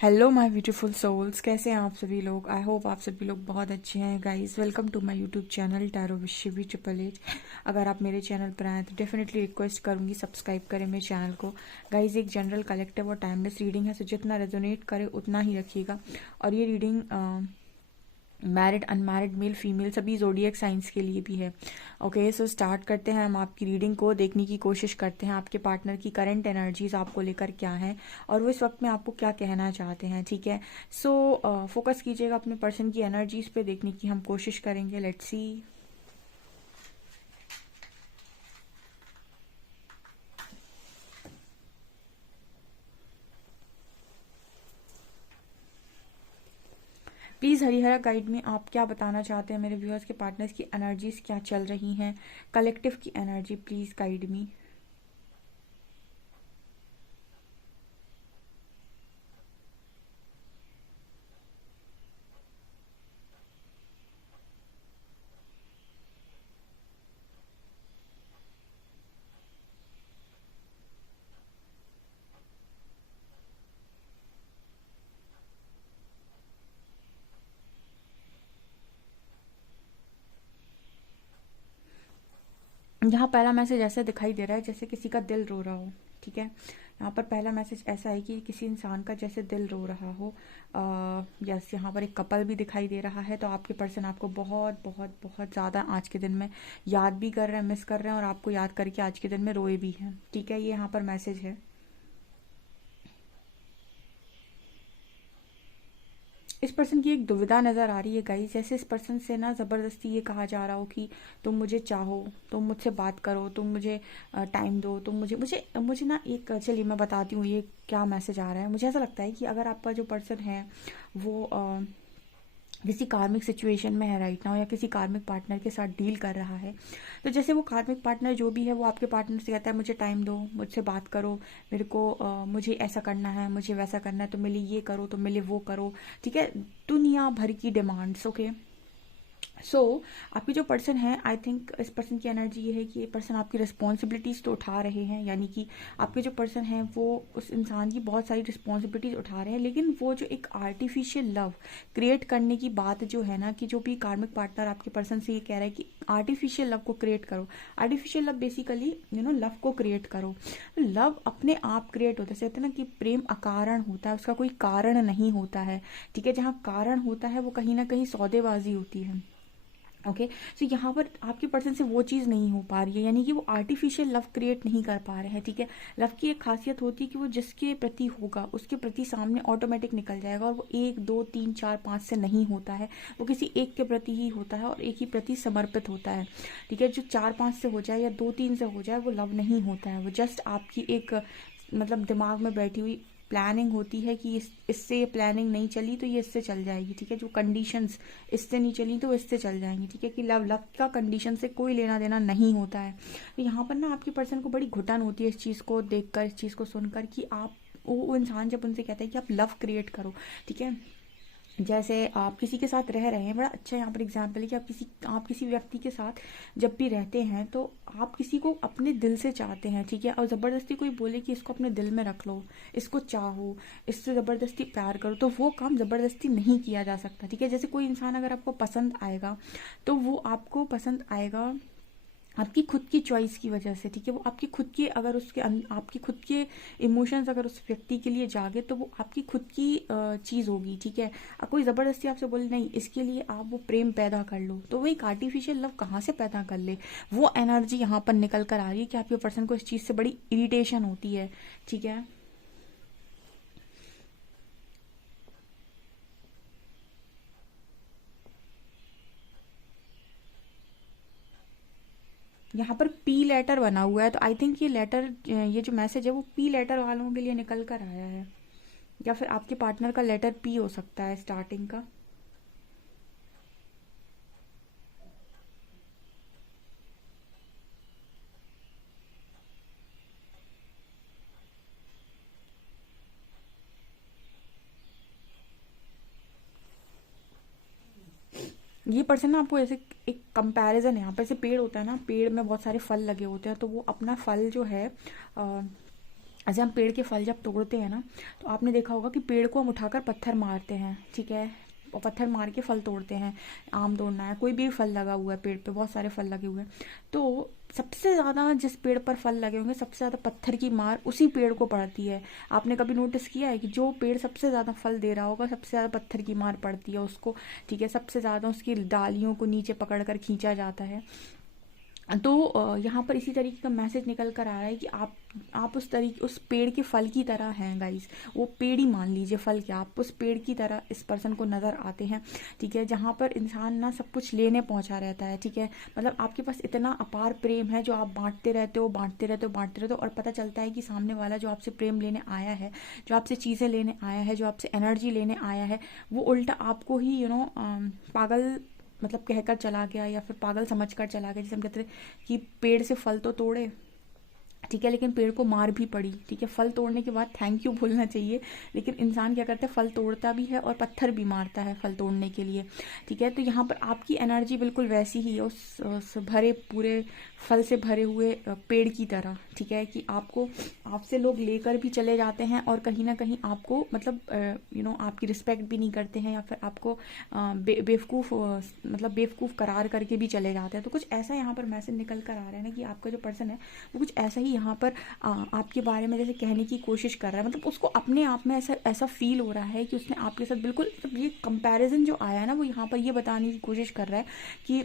Hello my beautiful souls, कैसे हैं आप सभी लोग। आई होप आप सभी लोग बहुत अच्छे हैं। Guys, welcome to my YouTube channel tarot with Shivi triple H. अगर आप मेरे चैनल पर आए तो डेफिनेटली रिक्वेस्ट करूंगी सब्सक्राइब करें मेरे चैनल को। गाइस, एक जनरल कलेक्टिव और टाइमलेस रीडिंग है, सो जितना रेजोनेट करे उतना ही रखिएगा। और ये reading married unmarried male female सभी जोडियक साइंस के लिए भी है। ओके, सो स्टार्ट करते हैं। हम आपकी रीडिंग को देखने की कोशिश करते हैं, आपके पार्टनर की करंट एनर्जीज आपको लेकर क्या है और वो इस वक्त में आपको क्या कहना चाहते हैं। ठीक है, सो फोकस कीजिएगा अपने पर्सन की एनर्जीज पे, देखने की हम कोशिश करेंगे। Let's see. Please Harihara guide में आप क्या बताना चाहते हैं मेरे व्यूअर्स के पार्टनर्स की एनर्जीज क्या चल रही हैं, कलेक्टिव की एनर्जी प्लीज़ गाइड मी। यहाँ पहला मैसेज ऐसा दिखाई दे रहा है जैसे किसी का दिल रो रहा हो। ठीक है, यहाँ पर पहला मैसेज ऐसा है कि किसी इंसान का जैसे दिल रो रहा हो। यस, यहाँ पर एक कपल भी दिखाई दे रहा है। तो आपके पर्सन आपको बहुत बहुत बहुत ज़्यादा आज के दिन में याद भी कर रहे हैं, मिस कर रहे हैं, और आपको याद करके आज के दिन में रोए भी हैं। ठीक है, ये यहाँ पर मैसेज है। इस पर्सन की एक दुविधा नज़र आ रही है गाइस, जैसे इस पर्सन से ना ज़बरदस्ती ये कहा जा रहा हो कि तुम मुझे चाहो, तुम मुझसे बात करो, तुम मुझे टाइम दो, तुम मुझे मुझे मुझे ना एक, चलिए मैं बताती हूँ ये क्या मैसेज आ रहा है। मुझे ऐसा लगता है कि अगर आपका जो पर्सन है वो किसी कार्मिक सिचुएशन में है राइट नाउ, या किसी कार्मिक पार्टनर के साथ डील कर रहा है, तो जैसे वो कार्मिक पार्टनर जो भी है वो आपके पार्टनर से कहता है मुझे टाइम दो, मुझसे बात करो, मेरे को मुझे ऐसा करना है, मुझे वैसा करना है, तो मेरे लिए ये करो, तो मेरे लिए वो करो। ठीक है, दुनिया भर की डिमांड्स। ओके, सो आपके जो पर्सन है, आई थिंक इस पर्सन की एनर्जी ये है कि ये पर्सन आपकी रिस्पॉन्सिबिलिटीज़ तो उठा रहे हैं, यानी कि आपके जो पर्सन है वो उस इंसान की बहुत सारी रिस्पॉन्सिबिलिटीज़ उठा रहे हैं, लेकिन वो जो एक आर्टिफिशियल लव क्रिएट करने की बात जो है ना, कि जो भी कार्मिक पार्टनर आपके पर्सन से ये कह रहा है कि आर्टिफिशियल लव को क्रिएट करो। आर्टिफिशियल लव बेसिकली लव को क्रिएट करो। लव अपने आप क्रिएट होता है, कहते हैं ना कि प्रेम अकारण होता है, उसका कोई कारण नहीं होता है। ठीक है, जहाँ कारण होता है वो कहीं ना कहीं सौदेबाजी होती है। ओके, सो यहाँ पर आपके पर्सन से वो चीज़ नहीं हो पा रही है, यानी कि वो आर्टिफिशियल लव क्रिएट नहीं कर पा रहे हैं। ठीक है, लव की एक खासियत होती है कि वो जिसके प्रति होगा उसके प्रति सामने ऑटोमेटिक निकल जाएगा, और वो एक दो तीन चार पाँच से नहीं होता है, वो किसी एक के प्रति ही होता है और एक ही प्रति समर्पित होता है। ठीक है, जो चार पाँच से हो जाए या दो तीन से हो जाए वो लव नहीं होता है, वो जस्ट आपकी एक मतलब दिमाग में बैठी हुई प्लानिंग होती है कि इससे ये प्लानिंग नहीं चली तो ये इससे चल जाएगी। ठीक है, जो कंडीशंस इससे नहीं चली तो इससे चल जाएंगी। ठीक है, कि लव लव का कंडीशन से कोई लेना देना नहीं होता है। तो यहाँ पर ना आपके पर्सन को बड़ी घुटन होती है इस चीज़ को देखकर, इस चीज़ को सुनकर, कि आप वो इंसान जब उनसे कहता है कि आप लव क्रिएट करो। ठीक है, जैसे आप किसी के साथ रह रहे हैं, बड़ा अच्छा यहाँ पर एग्जाम्पल है कि आप किसी व्यक्ति के साथ जब भी रहते हैं तो आप किसी को अपने दिल से चाहते हैं। ठीक है, और ज़बरदस्ती कोई बोले कि इसको अपने दिल में रख लो, इसको चाहो, इससे ज़बरदस्ती प्यार करो, तो वो काम ज़बरदस्ती नहीं किया जा सकता। ठीक है, जैसे कोई इंसान अगर आपको पसंद आएगा तो वो आपको पसंद आएगा आपकी खुद की चॉइस की वजह से। ठीक है, वो आपकी खुद की, अगर आपकी खुद के इमोशंस अगर उस व्यक्ति के लिए जागे तो वो आपकी खुद की चीज़ होगी। ठीक है, कोई ज़बरदस्ती आपसे बोले नहीं इसके लिए आप वो प्रेम पैदा कर लो, तो वो एक आर्टिफिशियल लव कहाँ से पैदा कर ले। वो एनर्जी यहाँ पर निकल कर आ रही है कि आपके पर्सन को इस चीज़ से बड़ी इरिटेशन होती है। ठीक है, यहाँ पर पी लेटर बना हुआ है, तो आई थिंक ये लेटर, ये जो मैसेज है वो पी लेटर वालों के लिए निकल कर आया है, या फिर आपके पार्टनर का लेटर पी हो सकता है स्टार्टिंग का। ये पर्सन ना आपको ऐसे एक कंपैरिजन है, यहाँ पर ऐसे पेड़ होता है ना, पेड़ में बहुत सारे फल लगे होते हैं, तो वो अपना फल जो है ऐसे हम पेड़ के फल जब तोड़ते हैं ना, तो आपने देखा होगा कि पेड़ को हम उठाकर पत्थर मारते हैं, ठीक है, और पत्थर मार के फल तोड़ते हैं। आम तोड़ना है, कोई भी फल लगा हुआ है पेड़ पे, बहुत सारे फल लगे हुए हैं, तो सबसे ज़्यादा जिस पेड़ पर फल लगे होंगे, सबसे ज़्यादा पत्थर की मार उसी पेड़ को पड़ती है। आपने कभी नोटिस किया है कि जो पेड़ सबसे ज़्यादा फल दे रहा होगा, सबसे ज़्यादा पत्थर की मार पड़ती है उसको, ठीक है, सबसे ज़्यादा उसकी डालियों को नीचे पकड़ कर खींचा जाता है। तो यहाँ पर इसी तरीके का मैसेज निकल कर आ रहा है कि आप उस पेड़ के फल की तरह हैं गाइस। वो पेड़ ही मान लीजिए, फल क्या, आप उस पेड़ की तरह इस पर्सन को नज़र आते हैं, ठीक है, जहाँ पर इंसान ना सब कुछ लेने पहुँचा रहता है, ठीक है, मतलब आपके पास इतना अपार प्रेम है जो आप बांटते रहते हो, बांटते रहते हो, बांटते रहते हो, और पता चलता है कि सामने वाला जो आपसे प्रेम लेने आया है, जो आपसे चीज़ें लेने आया है, जो आपसे एनर्जी लेने आया है, वो उल्टा आपको ही पागल मतलब कहकर चला गया, या फिर पागल समझकर चला गया। जैसे हम कहते हैं कि पेड़ से फल तो तोड़े, ठीक है, लेकिन पेड़ को मार भी पड़ी, ठीक है, फल तोड़ने के बाद थैंक यू बोलना चाहिए, लेकिन इंसान क्या करता है, फल तोड़ता भी है और पत्थर भी मारता है फल तोड़ने के लिए, ठीक है। तो यहाँ पर आपकी एनर्जी बिल्कुल वैसी ही है, उस भरे पूरे फल से भरे हुए पेड़ की तरह, ठीक है, कि आपसे लोग लेकर भी चले जाते हैं, और कहीं ना कहीं आपको मतलब आपकी रिस्पेक्ट भी नहीं करते हैं, या फिर आपको बेवकूफ़ मतलब बेवकूफ़ करार करके भी चले जाते हैं। तो कुछ ऐसा यहाँ पर मैसेज निकल कर आ रहा है ना कि आपका जो पर्सन है वो कुछ ऐसा ही यहाँ पर आपके बारे में जैसे कहने की कोशिश कर रहा है, मतलब उसको अपने आप में ऐसा ऐसा फील हो रहा है कि उसने आपके साथ बिल्कुल, मतलब ये कंपैरिजन जो आया है ना, वो यहाँ पर ये बताने की कोशिश कर रहा है कि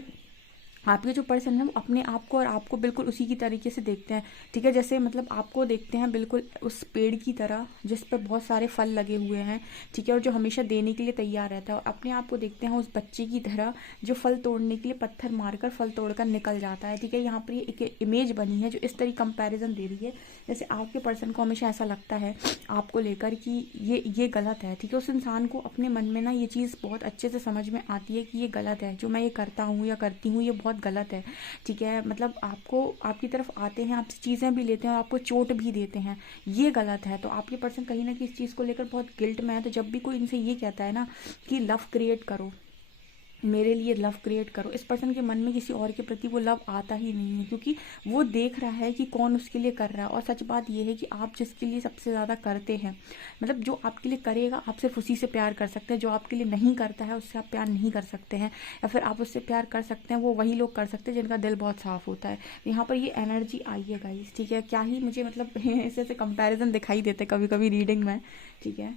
आपके जो पर्सन है वो अपने आप को और आपको बिल्कुल उसी की तरीके से देखते हैं, ठीक है, जैसे मतलब आपको देखते हैं बिल्कुल उस पेड़ की तरह जिस पर बहुत सारे फल लगे हुए हैं, ठीक है, और जो हमेशा देने के लिए तैयार रहता है, और अपने आप को देखते हैं उस बच्चे की तरह जो फल तोड़ने के लिए पत्थर मारकर फल तोड़कर निकल जाता है, ठीक है। यहाँ पर ये एक इमेज बनी है जो इस तरह कंपेरिजन दे रही है, जैसे आपके पर्सन को हमेशा ऐसा लगता है आपको लेकर कि ये गलत है, ठीक है। उस इंसान को अपने मन में ना ये चीज़ बहुत अच्छे से समझ में आती है कि ये गलत है, जो मैं ये करता हूँ या करती हूँ ये बहुत गलत है, ठीक है, मतलब आपको आपकी तरफ आते हैं, आपसे चीज़ें भी लेते हैं और आपको चोट भी देते हैं, ये गलत है। तो आपके पर्सन कहीं ना कहीं इस चीज़ को लेकर बहुत गिल्ट में है। तो जब भी कोई इनसे ये कहता है ना कि लव क्रिएट करो, मेरे लिए लव क्रिएट करो, इस पर्सन के मन में किसी और के प्रति वो लव आता ही नहीं है, क्योंकि वो देख रहा है कि कौन उसके लिए कर रहा है। और सच बात ये है कि आप जिसके लिए सबसे ज़्यादा करते हैं, मतलब जो आपके लिए करेगा आप सिर्फ उसी से प्यार कर सकते हैं, जो आपके लिए नहीं करता है उससे आप प्यार नहीं कर सकते हैं, या फिर आप उससे प्यार कर सकते हैं वो वही लोग कर सकते हैं जिनका दिल बहुत साफ होता है। यहाँ पर ये एनर्जी आई है गाइस, ठीक है, क्या ही मुझे मतलब ऐसे ऐसे कंपेरिजन दिखाई देते कभी कभी रीडिंग में, ठीक है।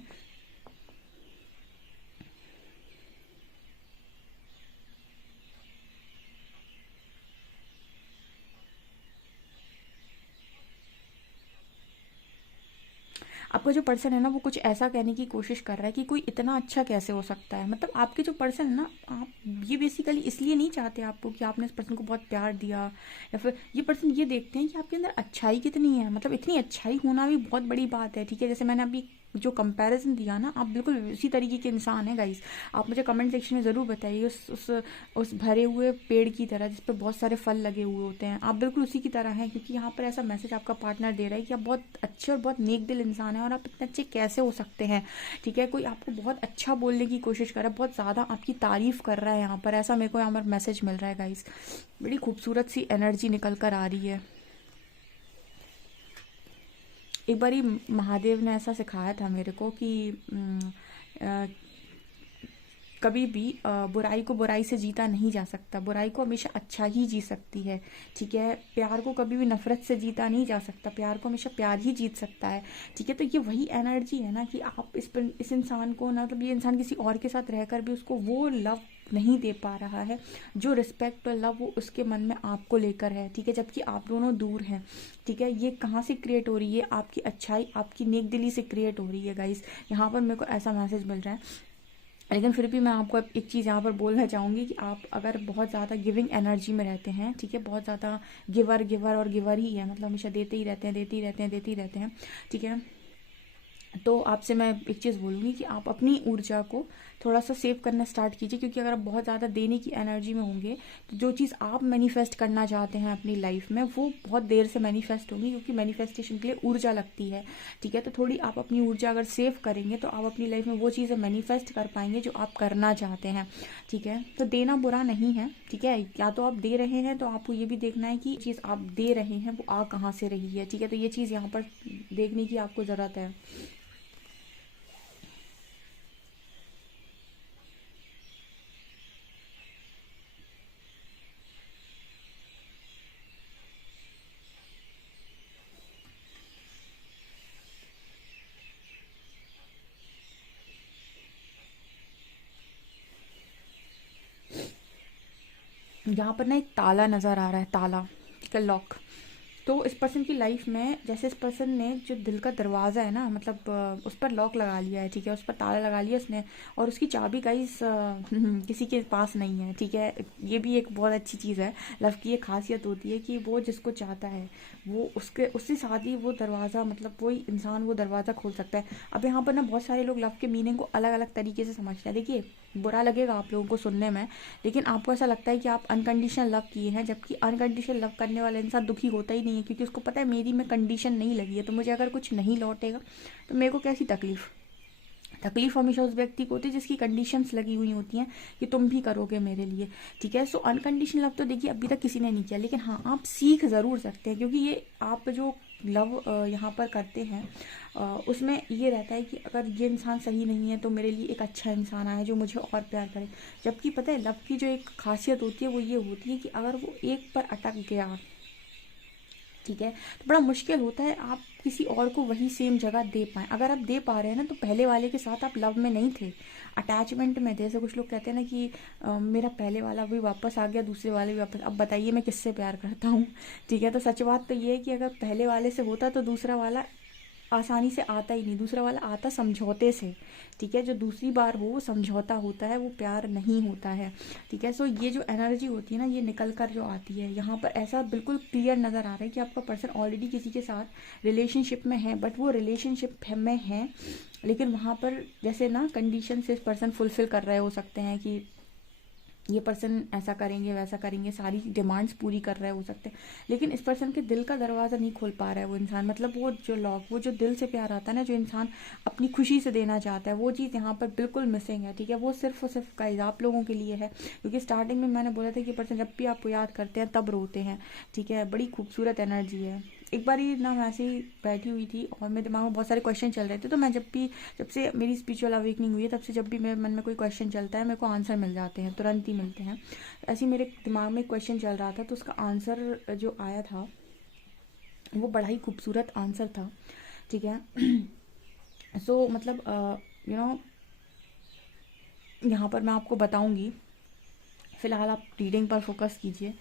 आपका जो पर्सन है ना वो कुछ ऐसा कहने की कोशिश कर रहा है कि कोई इतना अच्छा कैसे हो सकता है, मतलब आपके जो पर्सन है ना, आप ये बेसिकली इसलिए नहीं चाहते आपको कि आपने इस पर्सन को बहुत प्यार दिया, या फिर ये पर्सन ये देखते हैं कि आपके अंदर अच्छाई कितनी है, मतलब इतनी अच्छाई होना भी बहुत बड़ी बात है, ठीक है। जैसे मैंने अभी जो कंपैरिजन दिया ना, आप बिल्कुल उसी तरीके के इंसान हैं गाइस। आप मुझे कमेंट सेक्शन में ज़रूर बताइए उस भरे हुए पेड़ की तरह जिस पर बहुत सारे फल लगे हुए होते हैं, आप बिल्कुल उसी की तरह हैं, क्योंकि यहाँ पर ऐसा मैसेज आपका पार्टनर दे रहा है कि आप बहुत अच्छे और बहुत नेक दिल इंसान हैं, और आप इतने अच्छे कैसे हो सकते हैं, ठीक है। कोई आपको बहुत अच्छा बोलने की कोशिश कर रहा है, बहुत ज़्यादा आपकी तारीफ कर रहा है यहाँ पर, ऐसा मेरे को यहाँ पर मैसेज मिल रहा है गाइस। बड़ी खूबसूरत सी एनर्जी निकल कर आ रही है। एक बारी महादेव ने ऐसा सिखाया था मेरे को कि अ, कभी भी बुराई को बुराई से जीता नहीं जा सकता, बुराई को हमेशा अच्छा ही जी सकती है, ठीक है। प्यार को कभी भी नफरत से जीता नहीं जा सकता, प्यार को हमेशा प्यार ही जीत सकता है, ठीक है। तो ये वही एनर्जी है ना कि आप इस इंसान को ना, मतलब ये इंसान किसी और के साथ रहकर भी उसको वो लव नहीं दे पा रहा है, जो रिस्पेक्ट और लव वो उसके मन में आपको लेकर है, ठीक है, जबकि आप दोनों दूर हैं, ठीक है। ये कहाँ से क्रिएट हो रही है, आपकी अच्छाई आपकी नेक दिली से क्रिएट हो रही है गाइस। यहाँ पर मेरे को ऐसा मैसेज मिल रहा है। लेकिन फिर भी मैं आपको एक चीज़ यहाँ पर बोलना चाहूँगी कि आप अगर बहुत ज़्यादा गिविंग एनर्जी में रहते हैं, ठीक है, बहुत ज़्यादा गिवर गिवर और गिवर ही है, मतलब हमेशा देते ही रहते हैं, देते ही रहते हैं, देते ही रहते हैं, ठीक है, तो आपसे मैं एक चीज़ बोलूँगी कि आप अपनी ऊर्जा को थोड़ा सा सेव करना स्टार्ट कीजिए, क्योंकि अगर आप बहुत ज़्यादा देने की एनर्जी में होंगे तो जो चीज़ आप मैनिफेस्ट करना चाहते हैं अपनी लाइफ में वो बहुत देर से मैनिफेस्ट होगी, क्योंकि मैनिफेस्टेशन के लिए ऊर्जा लगती है। ठीक है, तो थोड़ी आप अपनी ऊर्जा अगर सेव करेंगे तो आप अपनी लाइफ में वो चीज़ें मैनिफेस्ट कर पाएंगे जो आप करना चाहते हैं। ठीक है, तो देना बुरा नहीं है। ठीक है, या तो आप दे रहे हैं तो आपको ये भी देखना है कि चीज़ आप दे रहे हैं वो आ कहाँ से रही है। ठीक है, तो ये चीज़ यहाँ पर देखने की आपको ज़रूरत है। यहाँ पर ना एक ताला नज़र आ रहा है, ताला, ठीक है, लॉक। तो इस पर्सन की लाइफ में जैसे इस पर्सन ने जो दिल का दरवाज़ा है ना, मतलब उस पर लॉक लगा लिया है। ठीक है, उस पर ताला लगा लिया उसने, और उसकी चाबी गाइस किसी के पास नहीं है। ठीक है, ये भी एक बहुत अच्छी चीज़ है। लव की ये खासियत होती है कि वो जिसको चाहता है वो उसके उससे साथ ही वो दरवाज़ा, मतलब वही इंसान वो दरवाज़ा खोल सकता है। अब यहाँ पर ना बहुत सारे लोग लव के मीनिंग को अलग अलग तरीके से समझते हैं। देखिए, बुरा लगेगा आप लोगों को सुनने में, लेकिन आपको ऐसा लगता है कि आप अनकंडीशनल लव किए हैं, जबकि अनकंडीशनल लव करने वाला इंसान दुखी होता ही नहीं है, क्योंकि उसको पता है मेरी में कंडीशन नहीं लगी है, तो मुझे अगर कुछ नहीं लौटेगा तो मेरे को कैसी तकलीफ। तकलीफ हमेशा उस व्यक्ति को होती है जिसकी कंडीशंस लगी हुई होती हैं कि तुम भी करोगे मेरे लिए। ठीक है, सो अनकंडीशनल लव तो देखिए अभी तक किसी ने नहीं किया, लेकिन हाँ आप सीख ज़रूर सकते हैं, क्योंकि ये आप जो लव यहाँ पर करते हैं उसमें ये रहता है कि अगर ये इंसान सही नहीं है तो मेरे लिए एक अच्छा इंसान आया जो मुझे और प्यार करे। जबकि पता है लव की जो एक खासियत होती है वो ये होती है कि अगर वो एक पर अटक गया, ठीक है, तो बड़ा मुश्किल होता है आप किसी और को वही सेम जगह दे पाएँ। अगर आप दे पा रहे हैं ना तो पहले वाले के साथ आप लव में नहीं थे, अटैचमेंट में थे। जैसे कुछ लोग कहते हैं ना कि मेरा पहले वाला भी वापस आ गया, दूसरे वाले भी वापस। अब बताइए मैं किससे प्यार करता हूँ। ठीक है, तो सच बात तो ये है कि अगर पहले वाले से होता तो दूसरा वाला आसानी से आता ही नहीं, दूसरा वाला आता समझौते से। ठीक है, जो दूसरी बार हो वो समझौता होता है, वो प्यार नहीं होता है। ठीक है, सो ये जो एनर्जी होती है ना ये निकल कर जो आती है यहाँ पर, ऐसा बिल्कुल क्लियर नज़र आ रहा है कि आपका पर्सन ऑलरेडी किसी के साथ रिलेशनशिप में है, बट वो रिलेशनशिप में है लेकिन वहाँ पर जैसे ना कंडीशन से पर्सन फुलफिल कर रहे हो सकते हैं कि ये पर्सन ऐसा करेंगे वैसा करेंगे, सारी डिमांड्स पूरी कर रहे हो सकते हैं, लेकिन इस पर्सन के दिल का दरवाज़ा नहीं खोल पा रहा है वो इंसान। मतलब वो जो लॉक, वो जो दिल से प्यार आता है ना, जो इंसान अपनी खुशी से देना चाहता है, वो चीज़ यहाँ पर बिल्कुल मिसिंग है। ठीक है, वो सिर्फ और सिर्फ गाइस आप लोगों के लिए है, क्योंकि स्टार्टिंग में मैंने बोला था कि पर्सन जब भी आपको याद करते हैं तब रोते हैं। ठीक है, बड़ी खूबसूरत एनर्जी है। एक बार ही ना मैं ऐसे ही बैठी हुई थी और मेरे दिमाग में बहुत सारे क्वेश्चन चल रहे थे, तो मैं जब से मेरी स्पिरिचुअल अवेकनिंग हुई है तब से जब भी मेरे मन में कोई क्वेश्चन चलता है मेरे को आंसर मिल जाते हैं, तुरंत ही मिलते हैं। ऐसे ही मेरे दिमाग में क्वेश्चन चल रहा था तो उसका आंसर जो आया था वो बड़ा ही खूबसूरत आंसर था। ठीक है, सो मतलब यू नो यहाँ पर मैं आपको बताऊंगी, फ़िलहाल आप रीडिंग पर फोकस कीजिए।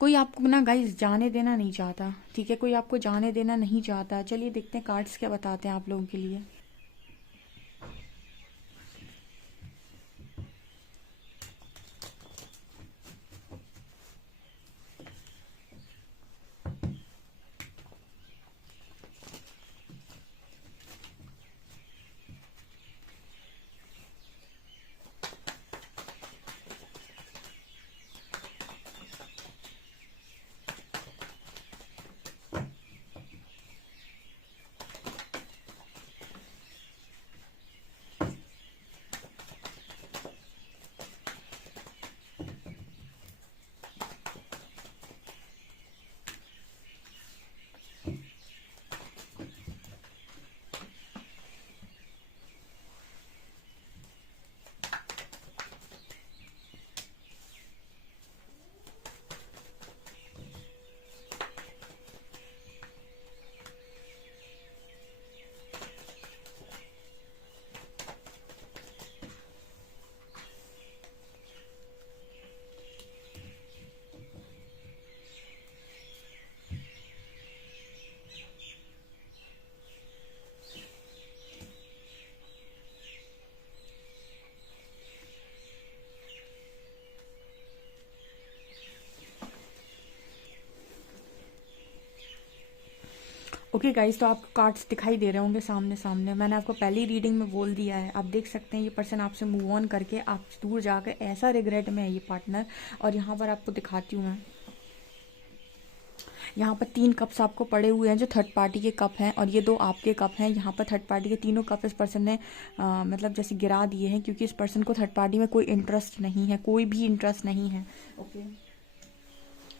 कोई आपको ना गाइस जाने देना नहीं चाहता। ठीक है, कोई आपको जाने देना नहीं चाहता। चलिए देखते हैं कार्ड्स क्या बताते हैं आप लोगों के लिए। ओके गाइस, तो आपको कार्ड्स दिखाई दे रहे होंगे सामने सामने। मैंने आपको पहली रीडिंग में बोल दिया है, आप देख सकते हैं ये पर्सन आपसे मूव ऑन करके आपसे दूर जाकर ऐसा रिग्रेट में है ये पार्टनर। और यहाँ पर आपको दिखाती हूँ मैं, यहाँ पर 3 कप्स आपको पड़े हुए हैं जो थर्ड पार्टी के कप हैं, और ये 2 आपके कप हैं। यहाँ पर थर्ड पार्टी के तीनों कप इस पर्सन ने मतलब जैसे गिरा दिए हैं, क्योंकि इस पर्सन को थर्ड पार्टी में कोई इंटरेस्ट नहीं है, कोई भी इंटरेस्ट नहीं है। ओके,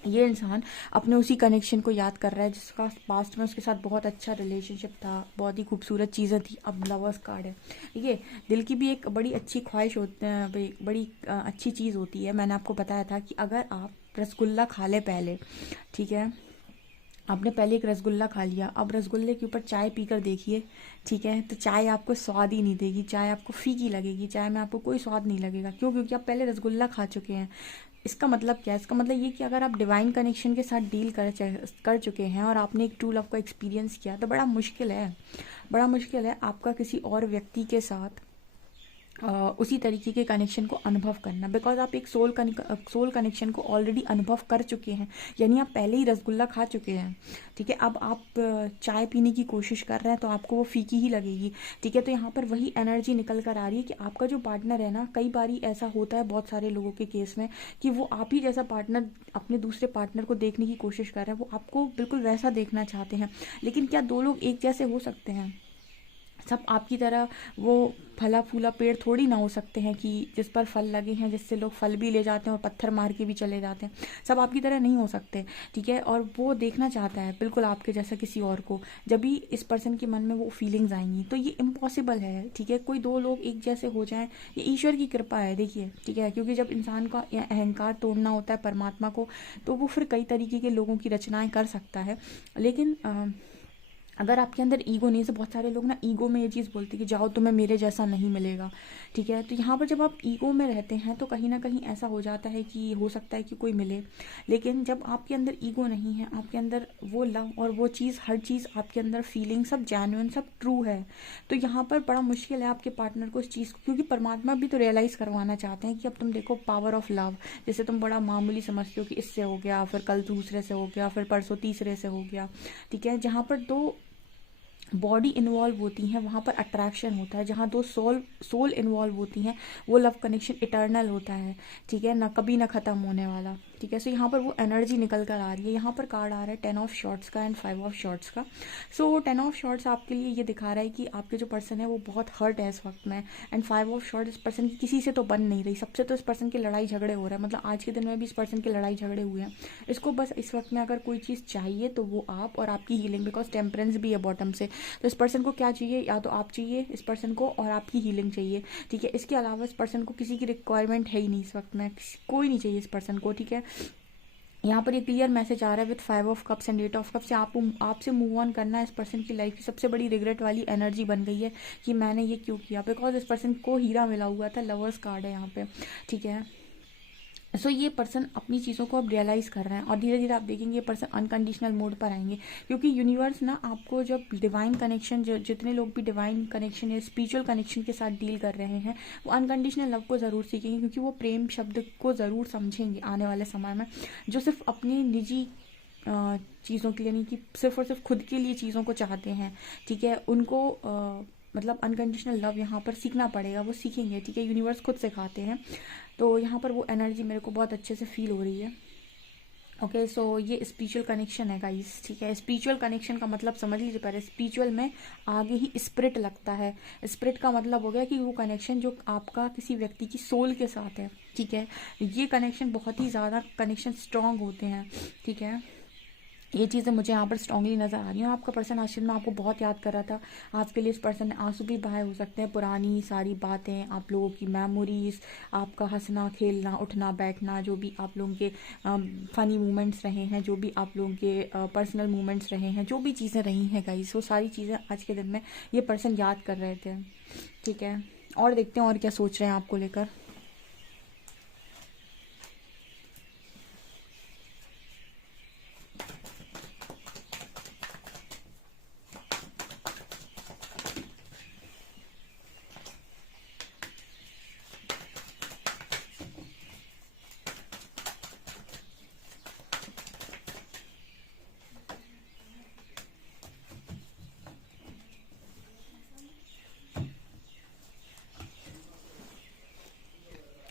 ये इंसान अपने उसी कनेक्शन को याद कर रहा है जिसका पास्ट में उसके साथ बहुत अच्छा रिलेशनशिप था, बहुत ही खूबसूरत चीज़ें थी। अब लवर्स कार्ड है। ये दिल की भी एक बड़ी अच्छी ख्वाहिश होती है, बड़ी अच्छी चीज़ होती है। मैंने आपको बताया था कि अगर आप रसगुल्ला खा ले पहले, ठीक है, आपने पहले एक रसगुल्ला खा लिया, अब रसगुल्ले के ऊपर चाय पीकर देखिए, ठीक है, तो चाय आपको स्वाद ही नहीं देगी, चाय आपको फीकी लगेगी, चाय में आपको कोई स्वाद नहीं लगेगा। क्यों? क्योंकि आप पहले रसगुल्ला खा चुके हैं। इसका मतलब क्या है? इसका मतलब ये कि अगर आप डिवाइन कनेक्शन के साथ डील कर चुके हैं और आपने एक ट्रू लव का एक्सपीरियंस किया, तो बड़ा मुश्किल है, बड़ा मुश्किल है आपका किसी और व्यक्ति के साथ उसी तरीके के कनेक्शन को अनुभव करना। बिकॉज आप एक सोल कनेक्शन को ऑलरेडी अनुभव कर चुके हैं, यानी आप पहले ही रसगुल्ला खा चुके हैं, ठीक है। अब आप चाय पीने की कोशिश कर रहे हैं तो आपको वो फीकी ही लगेगी, ठीक है। तो यहाँ पर वही एनर्जी निकल कर आ रही है कि आपका जो पार्टनर है ना, कई बार ऐसा होता है बहुत सारे लोगों के केस में कि वो आप ही जैसा पार्टनर अपने दूसरे पार्टनर को देखने की कोशिश कर रहे हैं, वो आपको बिल्कुल वैसा देखना चाहते हैं। लेकिन क्या 2 लोग एक जैसे हो सकते हैं? सब आपकी तरह वो फला फूला पेड़ थोड़ी ना हो सकते हैं कि जिस पर फल लगे हैं, जिससे लोग फल भी ले जाते हैं और पत्थर मार के भी चले जाते हैं। सब आपकी तरह नहीं हो सकते, ठीक है। और वो देखना चाहता है बिल्कुल आपके जैसा किसी और को। जब भी इस पर्सन के मन में वो फीलिंग्स आएंगी तो ये इम्पॉसिबल है, ठीक है। कोई 2 लोग एक जैसे हो जाएं, ये ईश्वर की कृपा है, देखिए, ठीक है। क्योंकि जब इंसान का अहंकार तोड़ना होता है परमात्मा को, तो वो फिर कई तरीके के लोगों की रचनाएं कर सकता है। लेकिन अगर आपके अंदर ईगो नहीं है, तो बहुत सारे लोग ना ईगो में ये चीज़ बोलते हैं कि जाओ, तुम्हें मेरे जैसा नहीं मिलेगा, ठीक है। तो यहाँ पर जब आप ईगो में रहते हैं तो कहीं ना कहीं ऐसा हो जाता है कि हो सकता है कि कोई मिले। लेकिन जब आपके अंदर ईगो नहीं है, आपके अंदर वो लव और वो चीज़, हर चीज़ आपके अंदर फीलिंग सब जेन्युइन, सब ट्रू है, तो यहाँ पर बड़ा मुश्किल है आपके पार्टनर को इस चीज़ को, क्योंकि परमात्मा भी तो रियलाइज़ करवाना चाहते हैं कि अब तुम देखो पावर ऑफ लव। जैसे तुम बड़ा मामूली समझते हो कि इससे हो गया, फिर कल दूसरे से हो गया, फिर परसों तीसरे से हो गया, ठीक है। जहाँ पर 2 बॉडी इन्वॉल्व होती हैं वहाँ पर अट्रैक्शन होता है, जहाँ 2 सोल इन्वॉल्व होती हैं वो लव कनेक्शन इटर्नल होता है, ठीक है ना, कभी ना ख़त्म होने वाला, ठीक है। सो यहाँ पर वो एनर्जी निकल कर आ रही है। यहाँ पर कार्ड आ रहा है 10 ऑफ शॉर्ट्स का एंड 5 ऑफ शॉर्ट्स का। सो 10 ऑफ शॉर्ट्स आपके लिए ये दिखा रहा है कि आपके जो पर्सन है वो बहुत हर्ट है इस वक्त में, एंड 5 ऑफ शॉर्ट इस पर्सन की किसी से तो बन नहीं रही, सबसे तो इस पर्सन की लड़ाई झगड़े हो रहे हैं, मतलब आज के दिन में भी इस पर्सन की लड़ाई झगड़े हुए हैं। इसको बस इस वक्त में अगर कोई चीज़ चाहिए तो वो आप और आपकी हीलिंग, बिकॉज टेम्परेंस भी है बॉटम से। तो इस पर्सन को क्या चाहिए? या तो आप चाहिए इस पर्सन को और आपकी हीलिंग चाहिए, ठीक है। इसके अलावा इस पर्सन को किसी की रिक्वायरमेंट है ही नहीं इस वक्त में, कोई नहीं चाहिए इस पर्सन को, ठीक है। यहाँ पर ये क्लियर मैसेज आ रहा है with 5 of cups and 8 of cups, आपसे मूव ऑन करना है। इस पर्सन की लाइफ की सबसे बड़ी रिग्रेट वाली एनर्जी बन गई है कि मैंने ये क्यों किया, बिकॉज इस पर्सन को हीरा मिला हुआ था, लवर्स कार्ड है यहाँ पे, ठीक है। सो ये पर्सन अपनी चीज़ों को अब रियलाइज़ कर रहे हैं और धीरे धीरे आप देखेंगे ये पर्सन अनकंडीशनल मोड पर आएंगे, क्योंकि यूनिवर्स ना आपको जब डिवाइन कनेक्शन, जो जितने लोग भी डिवाइन कनेक्शन या स्पिरिचुअल कनेक्शन के साथ डील कर रहे हैं वो अनकंडीशनल लव को ज़रूर सीखेंगे, क्योंकि वो प्रेम शब्द को ज़रूर समझेंगे आने वाले समय में। जो सिर्फ अपनी निजी चीज़ों के लिए नहीं, कि सिर्फ और सिर्फ खुद के लिए चीज़ों को चाहते हैं, ठीक है, उनको मतलब अनकंडीशनल लव यहाँ पर सीखना पड़ेगा, वो सीखेंगे, ठीक है। यूनिवर्स खुद सिखाते हैं, तो यहाँ पर वो एनर्जी मेरे को बहुत अच्छे से फील हो रही है। ओके, सो ये स्पिरिचुअल कनेक्शन है गाइस, ठीक है। स्पिरिचुअल कनेक्शन का मतलब समझ लीजिए पहले, स्पिरिचुअल में आगे ही स्पिरिट लगता है। स्पिरिट का मतलब हो गया कि वो कनेक्शन जो आपका किसी व्यक्ति की सोल के साथ है, ठीक है। ये कनेक्शन बहुत ही ज़्यादा कनेक्शन स्ट्रांग होते हैं, ठीक है। ये चीज़ें मुझे यहाँ पर स्ट्रांगली नज़र आ रही हैं। आपका पर्सन आज में आपको बहुत याद कर रहा था, आपके लिए इस पर्सन ने आंसू भी बहाए हो सकते हैं, पुरानी सारी बातें, आप लोगों की मेमोरीज, आपका हंसना खेलना उठना बैठना, जो भी आप लोगों के फ़नी मोमेंट्स रहे हैं, जो भी आप लोगों के पर्सनल मोमेंट्स रहे हैं, जो भी चीज़ें रही हैं गाइस, वो सारी चीज़ें आज के दिन में ये पर्सन याद कर रहे थे, ठीक है। और देखते हैं और क्या सोच रहे हैं आपको लेकर।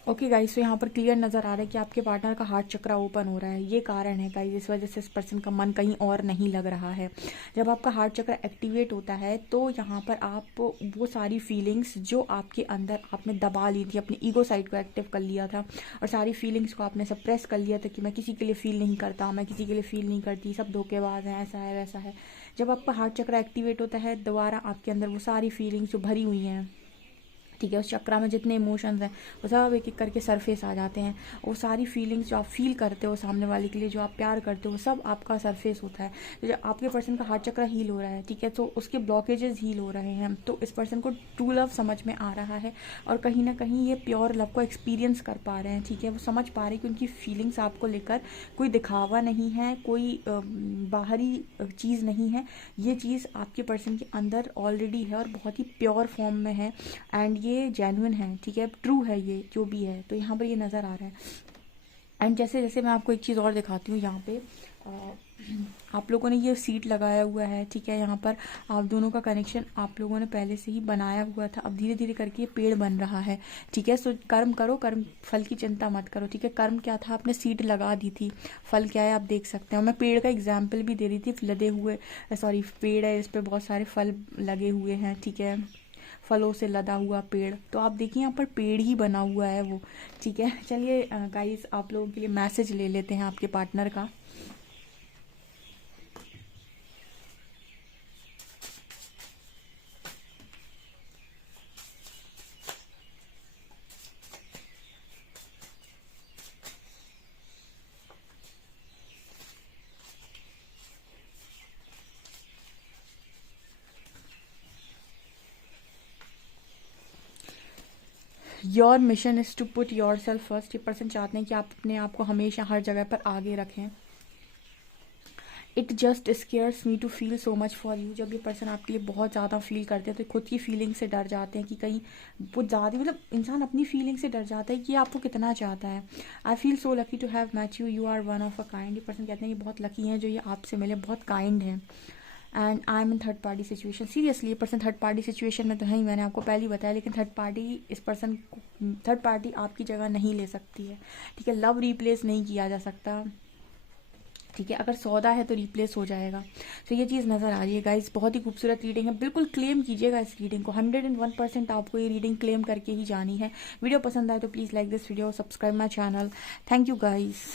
ओके गाइस, तो यहाँ पर क्लियर नज़र आ रहा है कि आपके पार्टनर का हार्ट चक्रा ओपन हो रहा है। ये कारण है गाइस, इस वजह से इस पर्सन का मन कहीं और नहीं लग रहा है। जब आपका हार्ट चक्रा एक्टिवेट होता है तो यहाँ पर आप वो सारी फीलिंग्स जो आपके अंदर आपने दबा ली थी, अपनी ईगो साइड को एक्टिव कर लिया था और सारी फीलिंग्स को आपने सप्रेस कर लिया था कि मैं किसी के लिए फील नहीं करता, मैं किसी के लिए फील नहीं करती, सब धोखेबाज हैं, ऐसा है वैसा है। जब आपका हार्ट चक्रा एक्टिवेट होता है दोबारा आपके अंदर वो सारी फीलिंग्स जो भरी हुई हैं, ठीक है, उस चक्रा में जितने इमोशंस हैं वो सब एक एक करके सरफेस आ जाते हैं। वो सारी फीलिंग्स जो आप फील करते हो सामने वाले के लिए, जो आप प्यार करते हो, वो सब आपका सरफेस होता है। तो जब आपके पर्सन का हार्ट चक्रा हील हो रहा है, ठीक है, तो उसके ब्लॉकेजेस हील हो रहे हैं, तो इस पर्सन को ट्रू लव समझ में आ रहा है और कहीं ना कहीं ये प्योर लव को एक्सपीरियंस कर पा रहे हैं। ठीक है, वो समझ पा रहे हैं कि उनकी फीलिंग्स आपको लेकर कोई दिखावा नहीं है, कोई बाहरी चीज़ नहीं है। ये चीज़ आपके पर्सन के अंदर ऑलरेडी है और बहुत ही प्योर फॉर्म में है एंड ये जेन्युइन है। ठीक है, ट्रू है, ये जो भी है, तो यहाँ पर ये नज़र आ रहा है। एंड जैसे जैसे मैं आपको एक चीज़ और दिखाती हूँ, यहाँ पे आप लोगों ने ये सीट लगाया हुआ है। ठीक है, यहाँ पर आप दोनों का कनेक्शन आप लोगों ने पहले से ही बनाया हुआ था, अब धीरे धीरे करके ये पेड़ बन रहा है। ठीक है, सो कर्म करो, कर्म फल की चिंता मत करो। ठीक है, कर्म क्या था, आपने सीट लगा दी थी, फल क्या है आप देख सकते हो। मैं पेड़ का एग्जाम्पल भी दे रही थी, लदे हुए, सॉरी, पेड़ है, इस पर बहुत सारे फल लगे हुए हैं। ठीक है, फलों से लदा हुआ पेड़, तो आप देखिए यहाँ पर पेड़ ही बना हुआ है वो। ठीक है, चलिए गाइस, आप लोगों के लिए मैसेज ले लेते हैं आपके पार्टनर का। Your mission is to put yourself first. ये पर्सन चाहते हैं कि आप अपने आप को हमेशा हर जगह पर आगे रखें। It just scares me to feel so much for you. जब ये पर्सन आपके लिए बहुत ज़्यादा फील करते हैं तो खुद की फीलिंग से डर जाते हैं कि कहीं वो ज़्यादा, मतलब इंसान अपनी फीलिंग से डर जाता है कि आपको कितना चाहता है। I feel so lucky to have match you, you are one of a kind. ये पर्सन कहते हैं ये बहुत लकी हैं जो ये आपसे मिले, बहुत काइंड हैं। And I am in third party situation. Seriously ये पर्सन थर्ड पार्टी सिचुएशन में तो है ही, मैंने आपको पहले ही बताया, लेकिन थर्ड पार्टी इस पर्सन को, थर्ड पार्टी आपकी जगह नहीं ले सकती है। ठीक है, लव रिप्लेस नहीं किया जा सकता। ठीक है, अगर सौदा है तो रिप्लेस हो जाएगा। तो ये चीज़ नज़र आ रही है गाइस, बहुत ही खूबसूरत रीडिंग है, बिल्कुल क्लेम कीजिएगा इस रीडिंग को। 101% आपको ये रीडिंग क्लेम करके ही जानी है। वीडियो पसंद आए तो please like this video, subscribe my channel. Thank you guys.